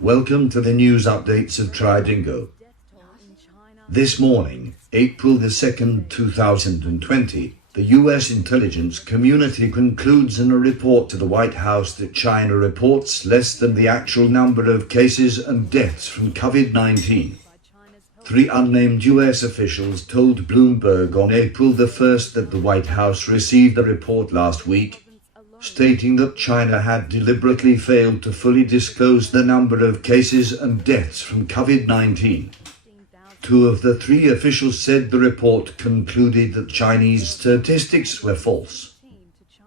Welcome to the news updates of Tridingo. This morning, April the 2nd, 2020, the US intelligence community concludes in a report to the White House that China reports less than the actual number of cases and deaths from COVID-19. Three unnamed US officials told Bloomberg on April the 1st that the White House received the report last week, stating that China had deliberately failed to fully disclose the number of cases and deaths from COVID-19. Two of the three officials said the report concluded that Chinese statistics were false.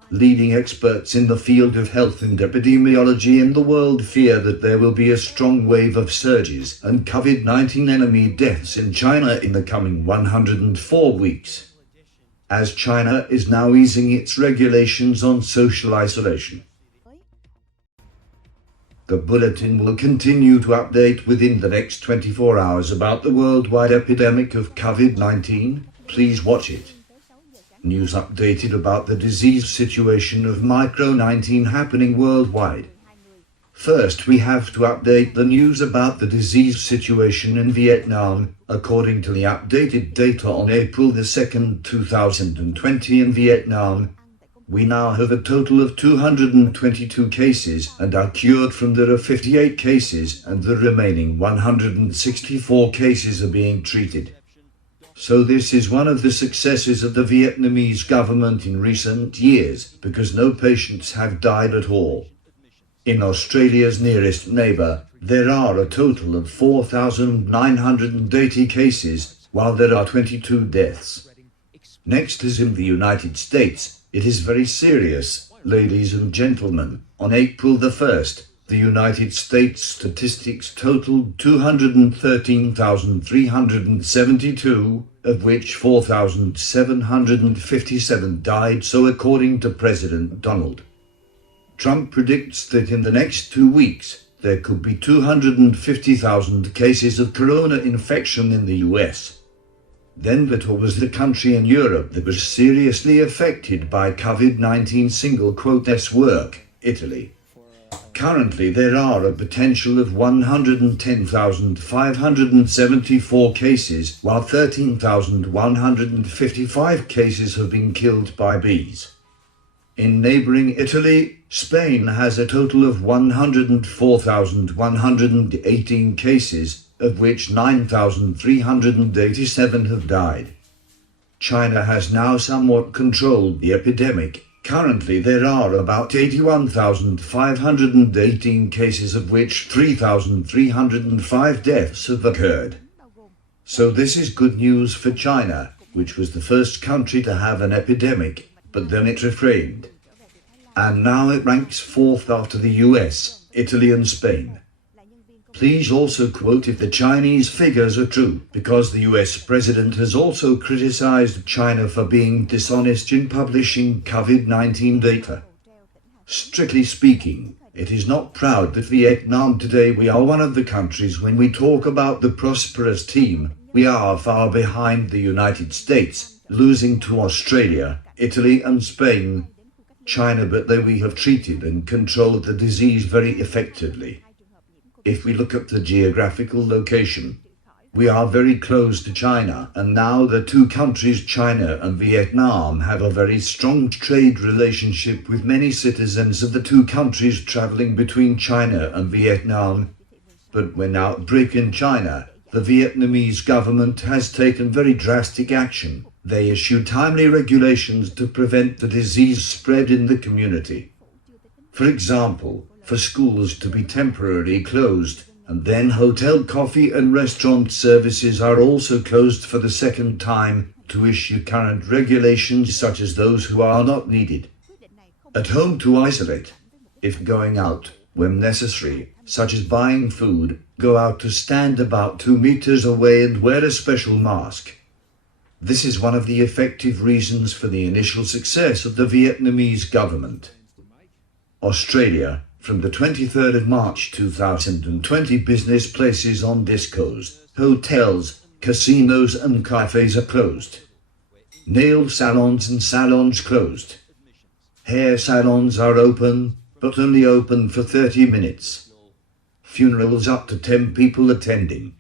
Leading experts in the field of health and epidemiology in the world fear that there will be a strong wave of surges and COVID-19 enemy deaths in China in the coming 104 weeks, as China is now easing its regulations on social isolation. The bulletin will continue to update within the next 24 hours about the worldwide epidemic of COVID-19. Please watch it. News updated about the disease situation of micro-19 happening worldwide. First, we have to update the news about the disease situation in Vietnam. According to the updated data on April the 2nd, 2020 in Vietnam, we now have a total of 222 cases and are cured from. There are 58 cases and the remaining 164 cases are being treated. So this is one of the successes of the Vietnamese government in recent years, because no patients have died at all. In Australia's nearest neighbour, there are a total of 4,980 cases, while there are 22 deaths. Next is in the United States. It is very serious, ladies and gentlemen. On April the 1st, the United States statistics totaled 213,372, of which 4,757 died, so according to President Donald Trump predicts that in the next 2 weeks, there could be 250,000 cases of corona infection in the US. Then that was the country in Europe that was seriously affected by COVID-19 S work, Italy. Currently there are a potential of 110,574 cases, while 13,155 cases have been killed by bees. In neighbouring Italy, Spain has a total of 104,118 cases, of which 9,387 have died. China has now somewhat controlled the epidemic. Currently there are about 81,518 cases, of which 3,305 deaths have occurred. So this is good news for China, which was the first country to have an epidemic, but then it refrained. And now it ranks fourth after the US, Italy and Spain. Please also quote if the Chinese figures are true, because the US president has also criticized China for being dishonest in publishing COVID-19 data. Strictly speaking, it is not proud that Vietnam today we are one of the countries. When we talk about the prosperous team, we are far behind the United States, losing to Australia, Italy and Spain. China, but there we have treated and controlled the disease very effectively. If we look at the geographical location, we are very close to China, and now the two countries, China and Vietnam, have a very strong trade relationship, with many citizens of the two countries traveling between China and Vietnam. But when outbreak in China, the Vietnamese government has taken very drastic action. They issue timely regulations to prevent the disease spread in the community. For example, for schools to be temporarily closed, and then hotel, coffee and restaurant services are also closed for the second time, to issue current regulations such as those who are not needed at home to isolate. If going out, when necessary, such as buying food, go out to stand about 2 meters away and wear a special mask. This is one of the effective reasons for the initial success of the Vietnamese government. Australia, from the 23rd of March 2020, business places on discos, hotels, casinos and cafes are closed. Nail salons and salons closed. Hair salons are open, but only open for 30 minutes. funerals up to 10 people attending.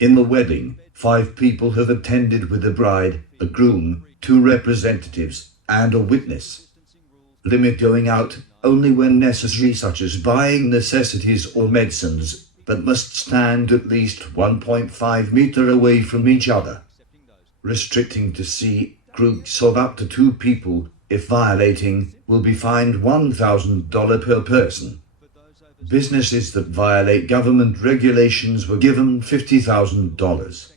In the wedding, 5 people have attended with the bride, a groom, 2 representatives, and a witness. Limit going out only when necessary, such as buying necessities or medicines, but must stand at least 1.5 meters away from each other. Restricting to see groups of up to 2 people, if violating, will be fined $1,000 per person. Businesses that violate government regulations were given $50,000.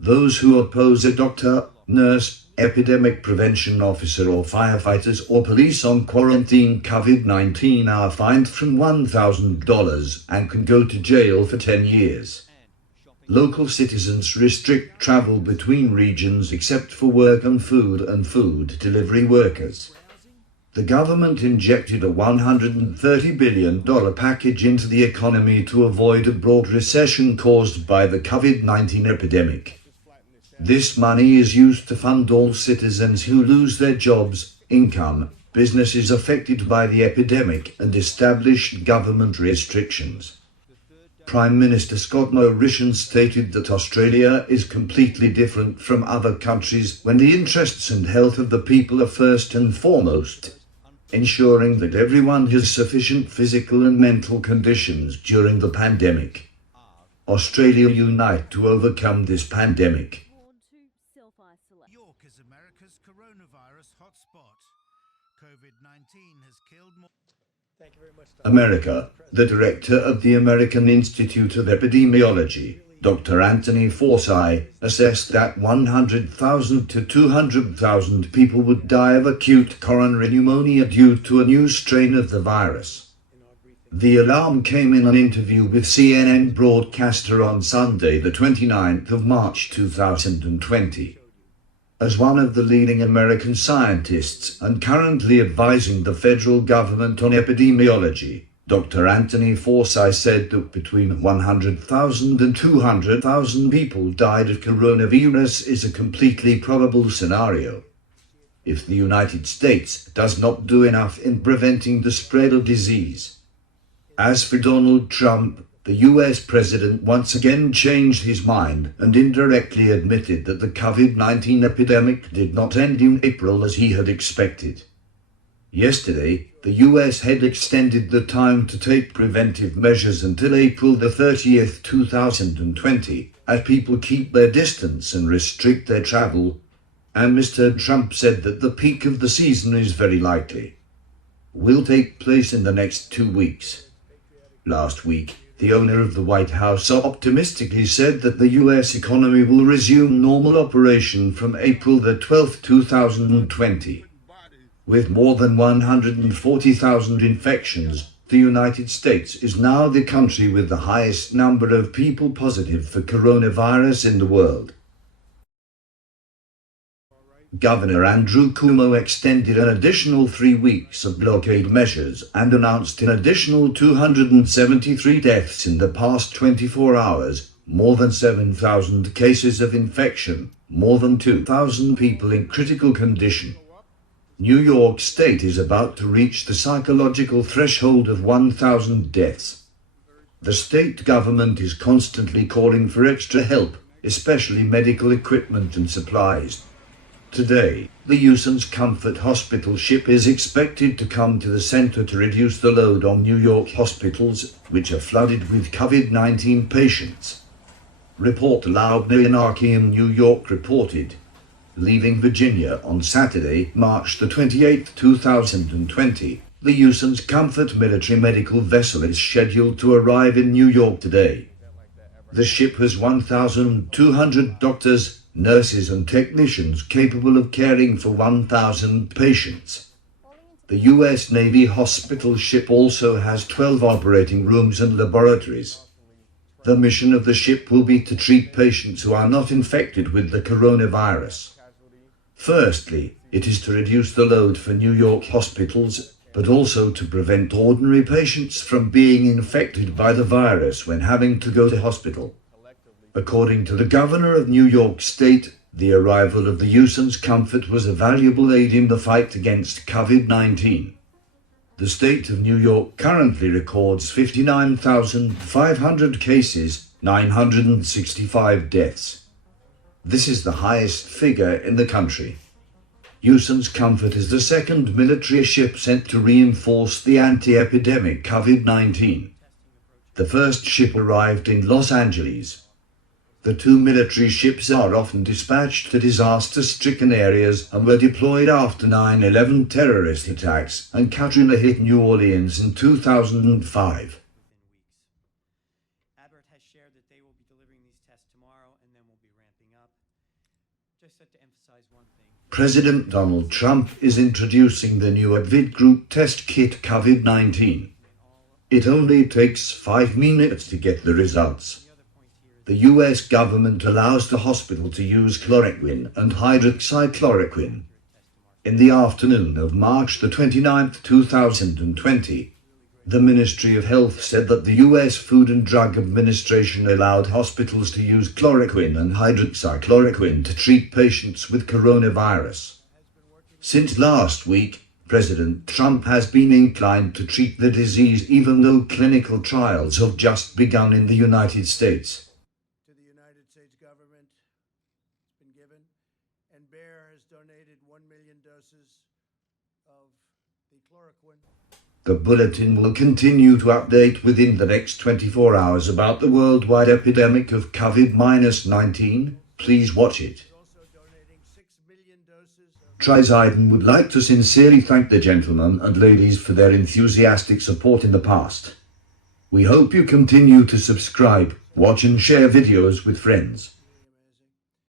Those who oppose a doctor, nurse, epidemic prevention officer or firefighters or police on quarantine COVID-19 are fined from $1,000 and can go to jail for 10 years. Local citizens restrict travel between regions except for work and food delivery workers. The government injected a $130 billion package into the economy to avoid a broad recession caused by the COVID-19 epidemic. This money is used to fund all citizens who lose their jobs, income, businesses affected by the epidemic, and established government restrictions. Prime Minister Scott Morrison stated that Australia is completely different from other countries when the interests and health of the people are first and foremost, ensuring that everyone has sufficient physical and mental conditions during the pandemic. Australia unite to overcome this pandemic. York is America's coronavirus hotspot. COVID-19 has killed more. Thank you very much, America, the director of the American Institute of Epidemiology, Dr. Anthony Fauci, assessed that 100,000 to 200,000 people would die of acute coronary pneumonia due to a new strain of the virus. The alarm came in an interview with CNN broadcaster on Sunday, the 29th of March 2020. As one of the leading American scientists and currently advising the federal government on epidemiology, Dr. Anthony Fauci said that between 100,000 and 200,000 people died of coronavirus is a completely probable scenario. If the United States does not do enough in preventing the spread of disease. As for Donald Trump, the US president once again changed his mind and indirectly admitted that the COVID-19 epidemic did not end in April as he had expected. Yesterday, the US had extended the time to take preventive measures until April the 30th, 2020, as people keep their distance and restrict their travel, and Mr. Trump said that the peak of the season is very likely will take place in the next 2 weeks. Last week, the owner of the White House optimistically said that the US economy will resume normal operation from April the 12th, 2020. With more than 140,000 infections, the United States is now the country with the highest number of people positive for coronavirus in the world. Governor Andrew Cuomo extended an additional 3 weeks of blockade measures and announced an additional 273 deaths in the past 24 hours, more than 7,000 cases of infection, more than 2,000 people in critical condition. New York State is about to reach the psychological threshold of 1,000 deaths. The state government is constantly calling for extra help, especially medical equipment and supplies. Today, the USAN's Comfort Hospital ship is expected to come to the center to reduce the load on New York hospitals, which are flooded with COVID-19 patients. Reporter Loudner Anarchy in New York reported. Leaving Virginia on Saturday, March the 28th, 2020, the USAN's Comfort military medical vessel is scheduled to arrive in New York today. The ship has 1,200 doctors, nurses and technicians capable of caring for 1,000 patients. The U.S. Navy hospital ship also has 12 operating rooms and laboratories. The mission of the ship will be to treat patients who are not infected with the coronavirus. Firstly, it is to reduce the load for New York hospitals, but also to prevent ordinary patients from being infected by the virus when having to go to hospital. According to the governor of New York State, the arrival of the USAN's Comfort was a valuable aid in the fight against COVID-19. The state of New York currently records 59,500 cases, 965 deaths. This is the highest figure in the country. USA's Comfort is the second military ship sent to reinforce the anti-epidemic COVID-19. The first ship arrived in Los Angeles. The two military ships are often dispatched to disaster-stricken areas and were deployed after 9/11 terrorist attacks and Katrina hit New Orleans in 2005. Advert has shared that they will be delivering these tests tomorrow and then we'll be ramping up. Just to emphasize one thing. President Donald Trump is introducing the new Advid Group test kit COVID-19. It only takes 5 minutes to get the results. The US government allows the hospital to use chloroquine and hydroxychloroquine. In the afternoon of March the 29th, 2020, the Ministry of Health said that the US Food and Drug Administration allowed hospitals to use chloroquine and hydroxychloroquine to treat patients with coronavirus. Since last week, President Trump has been inclined to treat the disease even though clinical trials have just begun in the United States. To the United States government, it's been given, and Bayer has donated 1 million doses of the chloroquine. The bulletin will continue to update within the next 24 hours about the worldwide epidemic of COVID-19. Please watch it. Also donating 6 million doses of Triziden would like to sincerely thank the gentlemen and ladies for their enthusiastic support in the past. We hope you continue to subscribe, watch and share videos with friends.